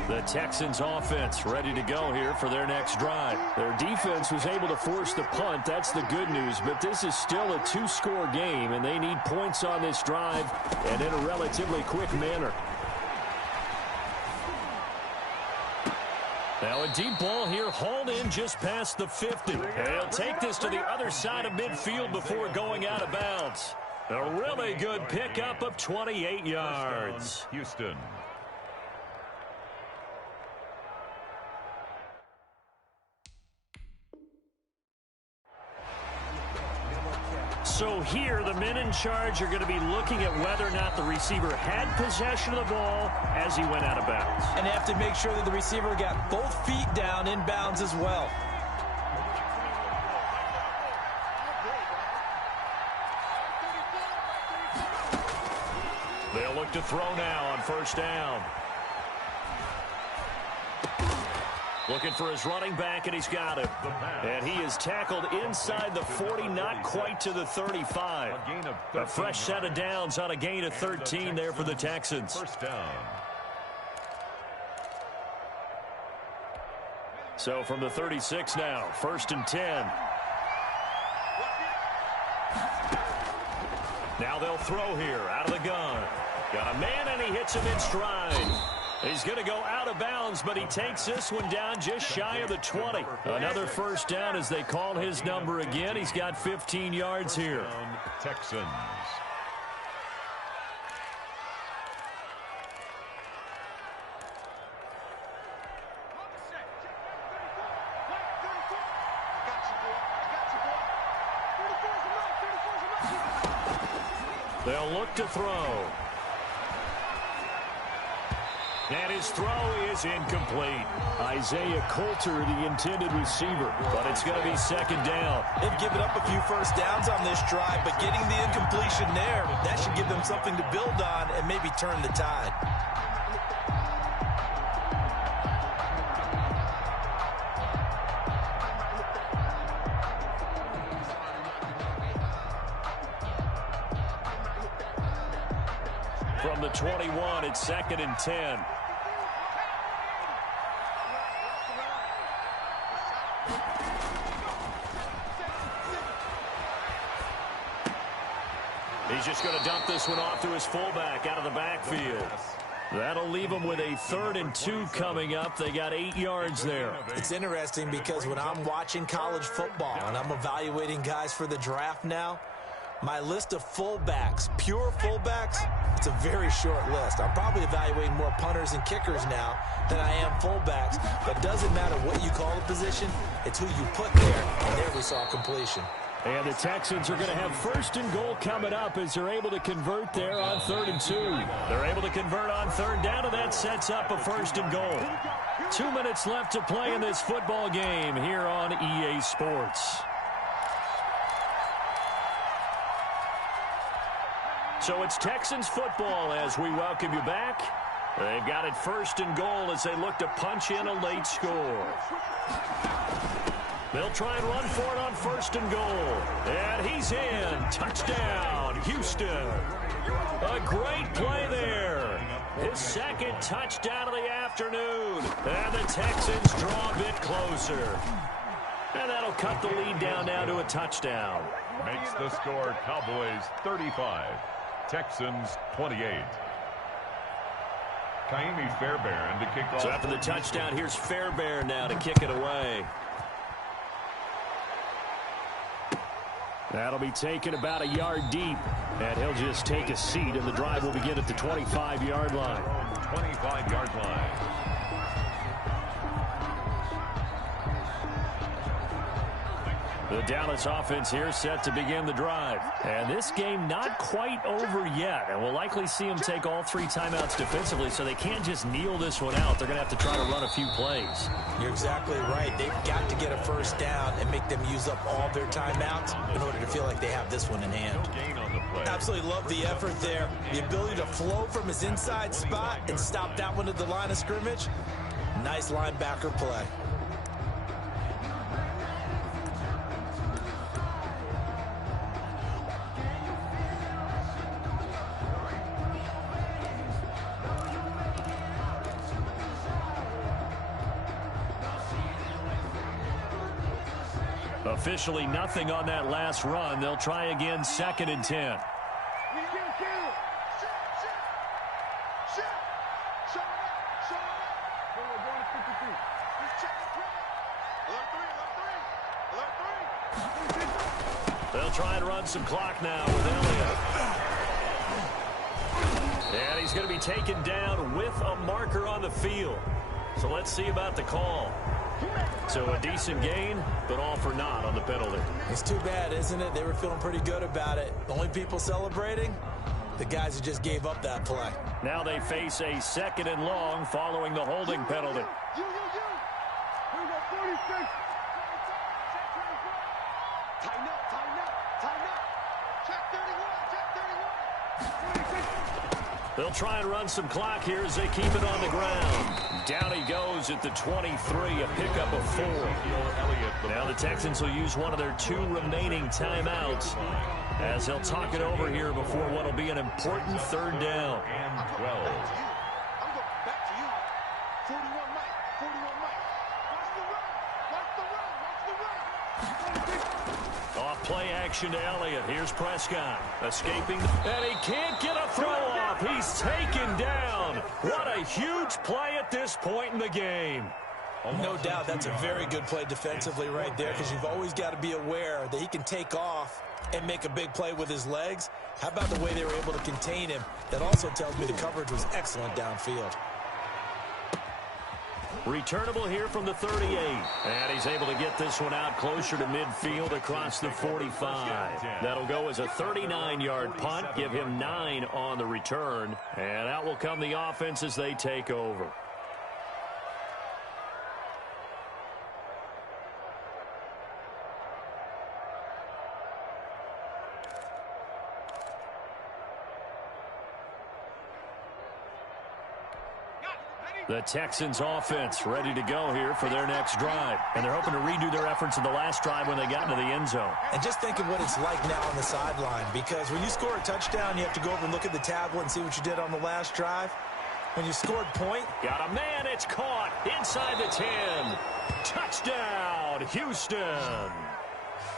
The Texans offense ready to go here for their next drive. Their defense was able to force the punt. That's the good news. But this is still a 2-score game, and they need points on this drive and in a relatively quick manner. Now a deep ball here, hauled in just past the 50. And he'll take this to the other side of midfield before going out of bounds. A really good pickup of 28 yards. Houston. So here, the men in charge are going to be looking at whether or not the receiver had possession of the ball as he went out of bounds. And they have to make sure that the receiver got both feet down in bounds as well. They'll look to throw now on first down. Looking for his running back, and he's got him. And he is tackled inside the 40, not quite to the 35. A fresh set of downs on a gain of 13 there for the Texans. First down. So from the 36 now, 1st and 10. Now they'll throw here out of the gun. Got a man, and he hits him in stride. He's going to go out of bounds, but he takes this one down just shy of the 20. Another first down as they call his number again. He's got 15 yards here. Texans. They'll look to throw. And his throw is incomplete. Isaiah Coulter, the intended receiver, but it's going to be second down. They've given up a few first downs on this drive, but getting the incompletion there, that should give them something to build on and maybe turn the tide. From the 21, it's 2nd and 10. He's just going to dump this one off to his fullback out of the backfield. That'll leave him with a 3rd and 2 coming up. They got 8 yards there. It's interesting because when I'm watching college football and I'm evaluating guys for the draft now, my list of fullbacks, pure fullbacks, it's a very short list. I'm probably evaluating more punters and kickers now than I am fullbacks. But it doesn't matter what you call the position, it's who you put there. And there we saw completion. And the Texans are going to have 1st and goal coming up as they're able to convert there on 3rd and 2. They're able to convert on 3rd down, and that sets up a 1st and goal. 2 minutes left to play in this football game here on EA Sports. So it's Texans football as we welcome you back. They've got it 1st and goal as they look to punch in a late score. They'll try and run for it on 1st and goal. And he's in. Touchdown, Houston. A great play there. His 2nd touchdown of the afternoon. And the Texans draw a bit closer. And that'll cut the lead down now to a touchdown. Makes the score Cowboys 35. Texans 28. Kaimi Fairbairn to kick off. So after the touchdown, here's Fairbairn now to kick it away. That'll be taken about a yard deep. And he'll just take a seat, and the drive will begin at the 25-yard line. 25-yard line. The Dallas offense here set to begin the drive. And this game not quite over yet. And we'll likely see them take all 3 timeouts defensively, so they can't just kneel this one out. They're going to have to try to run a few plays. You're exactly right. They've got to get a 1st down and make them use up all their timeouts in order to feel like they have this one in hand. No gain on the play. Absolutely love the effort there. The ability to flow from his inside spot and stop that one at the line of scrimmage. Nice linebacker play. Officially nothing on that last run. They'll try again, 2nd and 10. They'll try and run some clock now with Elliott. And he's going to be taken down with a marker on the field. So let's see about the call. So a decent gain, but all for naught on the penalty. It's too bad, isn't it? They were feeling pretty good about it. The only people celebrating, the guys who just gave up that play. Now they face a 2nd and long following the holding penalty. Here we go, 46. Tighten up, tighten up, tighten up. Check 31, check 31. They'll try and run some clock here as they keep it on the ground. Down he goes at the 23, a pickup of 4. Now the Texans will use one of their 2 remaining timeouts as they'll talk it over here before what will be an important 3rd down. And 12. I'm going back to you. 41 Mike, 41 Mike. Watch the run, watch the run, watch the run. Off play action to Elliott. Here's Prescott escaping, and he can't get a throw off. He's taken down. What a huge play at this point in the game. No doubt that's a very good play defensively right there, because you've always got to be aware that he can take off and make a big play with his legs. How about the way they were able to contain him? That also tells me the coverage was excellent downfield. Returnable here from the 38. And he's able to get this one out closer to midfield across the 45. That'll go as a 39-yard punt, give him 9 on the return. And out will come the offense as they take over. The Texans offense ready to go here for their next drive. And they're hoping to redo their efforts in the last drive when they got into the end zone. And just think of what it's like now on the sideline, because when you score a touchdown, you have to go over and look at the tablet and see what you did on the last drive. When you scored point. Got a man, it's caught inside the 10. Touchdown, Houston.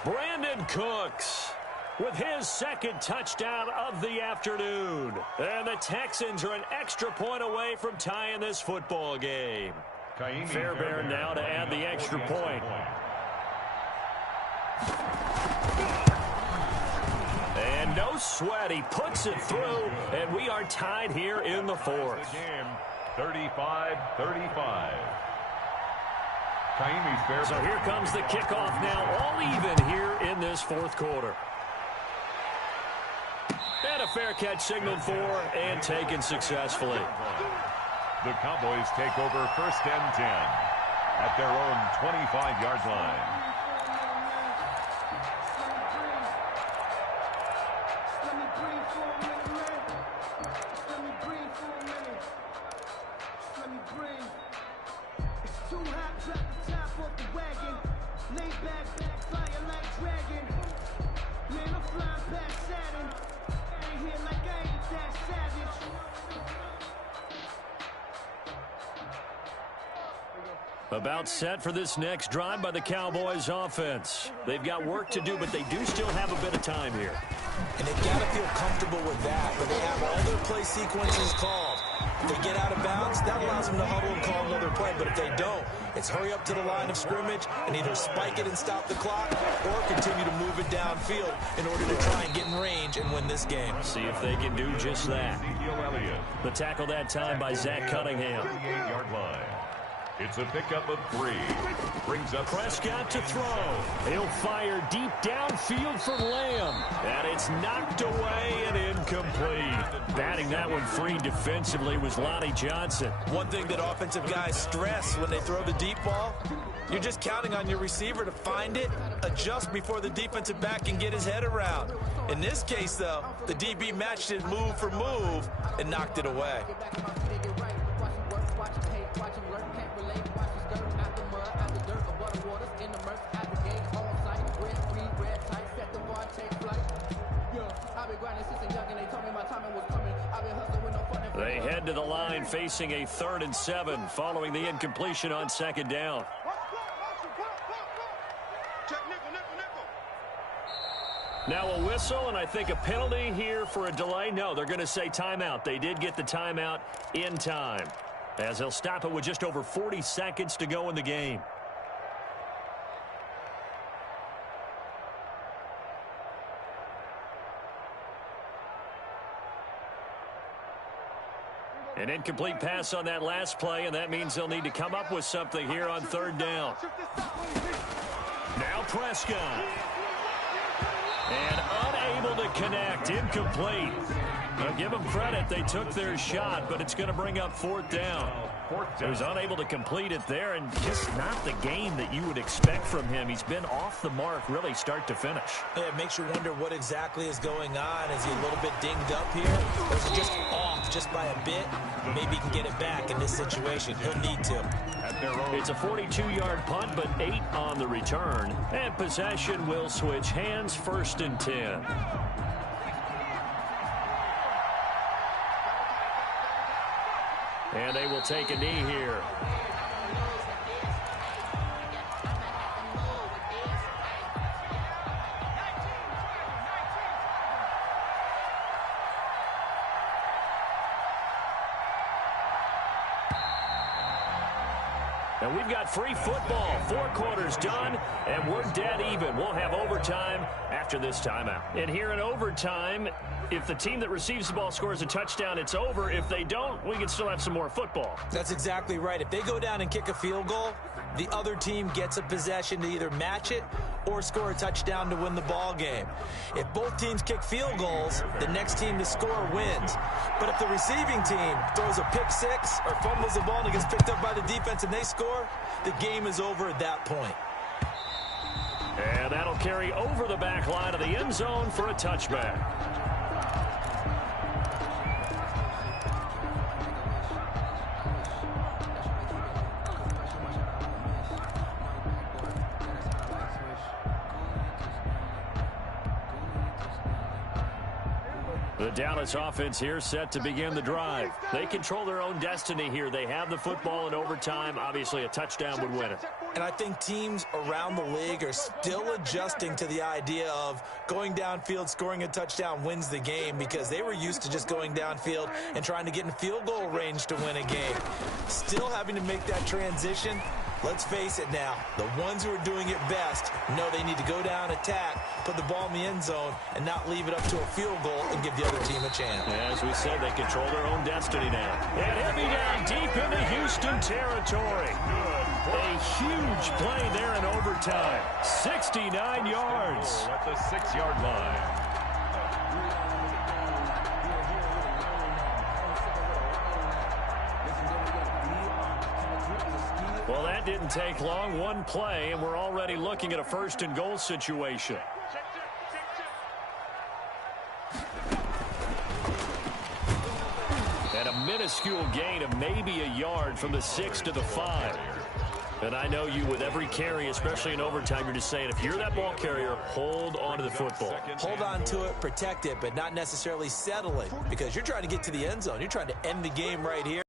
Brandon Cooks with his 2nd touchdown of the afternoon. And the Texans are an extra point away from tying this football game. Fairbairn now to add the extra point. And no sweat, he puts it through, and we are tied here in the 4th. 35-35. So here comes the kickoff now, all even here in this 4th quarter. And a fair catch signaled for and taken successfully. The Cowboys take over 1st and 10 at their own 25-yard line. About set for this next drive by the Cowboys offense. They've got work to do, but they do still have a bit of time here. And they've got to feel comfortable with that, but they have all their play sequences called. If they get out of bounds, that allows them to huddle and call another play. But if they don't, it's hurry up to the line of scrimmage and either spike it and stop the clock or continue to move it downfield in order to try and get in range and win this game. See if they can do just that. The tackle that time by Zach Cunningham. 38-yard line. It's a pickup of 3. Brings up Prescott to throw. He'll fire deep downfield for Lamb. And it's knocked away and incomplete. Batting that one free defensively was Lonnie Johnson. One thing that offensive guys stress when they throw the deep ball, you're just counting on your receiver to find it, adjust before the defensive back can get his head around. In this case, though, the DB matched it move for move and knocked it away. They head to the line facing a 3rd and 7 following the incompletion on 2nd down. Check nickel, nickel, nickel. Now a whistle and I think a penalty here for a delay. No, they're going to say timeout. They did get the timeout in time as they'll stop it with just over 40 seconds to go in the game. An incomplete pass on that last play, and that means they'll need to come up with something here on third down. Now Prescott. And unable to connect. Incomplete. Now give them credit. They took their shot, but it's going to bring up fourth down. He was unable to complete it there, and just not the game that you would expect from him. He's been off the mark really start to finish. Yeah, it makes you wonder what exactly is going on. Is he a little bit dinged up here? Or is he just off just by a bit? Maybe he can get it back in this situation. He'll need to. It's a 42-yard punt, but 8 on the return. And possession will switch hands, 1st and 10. And they will take a knee here. And we've got free football. 4 quarters done, and we're dead even. We'll have overtime after this timeout. And here in overtime, if the team that receives the ball scores a touchdown, it's over. If they don't, we can still have some more football. That's exactly right. If they go down and kick a field goal, the other team gets a possession to either match it or score a touchdown to win the ball game. If both teams kick field goals, the next team to score wins. But if the receiving team throws a pick six or fumbles the ball and it gets picked up by the defense and they score, the game is over at that point. And that'll carry over the back line of the end zone for a touchback. The Dallas offense here set to begin the drive. They control their own destiny here. They have the football in overtime. Obviously, a touchdown would win it. And I think teams around the league are still adjusting to the idea of going downfield, scoring a touchdown wins the game, because they were used to just going downfield and trying to get in field goal range to win a game. Still having to make that transition. Let's face it now, the ones who are doing it best know they need to go down, attack, put the ball in the end zone, and not leave it up to a field goal and give the other team a chance. As we said, they control their own destiny now. And he'll be down deep into Houston territory. A huge play there in overtime. 69 yards. At the 6-yard line. Well, that didn't take long. One play, and we're already looking at a 1st and goal situation. And a minuscule gain of maybe a yard from the 6 to the 5. And I know you, with every carry, especially in overtime, you're just saying, if you're that ball carrier, hold on to the football. Hold on to it, protect it, but not necessarily settle it, because you're trying to get to the end zone. You're trying to end the game right here.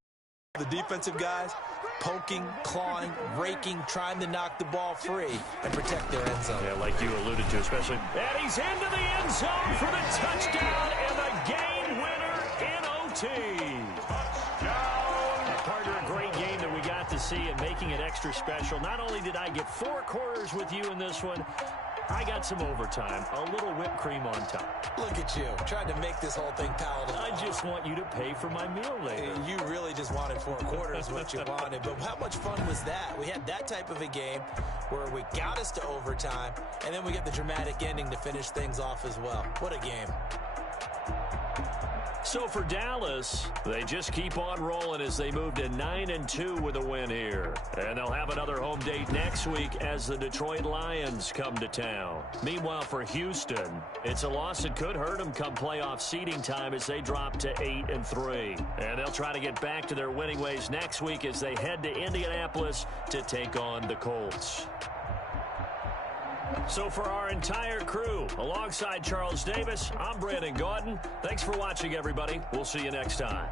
The defensive guys poking, clawing, raking, trying to knock the ball free and protect their end zone. Yeah, like you alluded to, especially. And he's into the end zone for the touchdown and the game winner in OT. Partner, a great game that we got to see and making it extra special. Not only did I get 4 quarters with you in this one, I got some overtime, a little whipped cream on top. Look at you, trying to make this whole thing palatable. I just want you to pay for my meal later. You really just wanted 4 quarters, what you wanted. But how much fun was that? We had that type of a game where we got us to overtime, and then we get the dramatic ending to finish things off as well. What a game. So for Dallas, they just keep on rolling as they move to 9-2 with a win here. And they'll have another home date next week as the Detroit Lions come to town. Meanwhile, for Houston, it's a loss that could hurt them come playoff seeding time as they drop to 8-3. And they'll try to get back to their winning ways next week as they head to Indianapolis to take on the Colts. So for our entire crew, alongside Charles Davis, I'm Brandon Gaudin. Thanks for watching, everybody. We'll see you next time.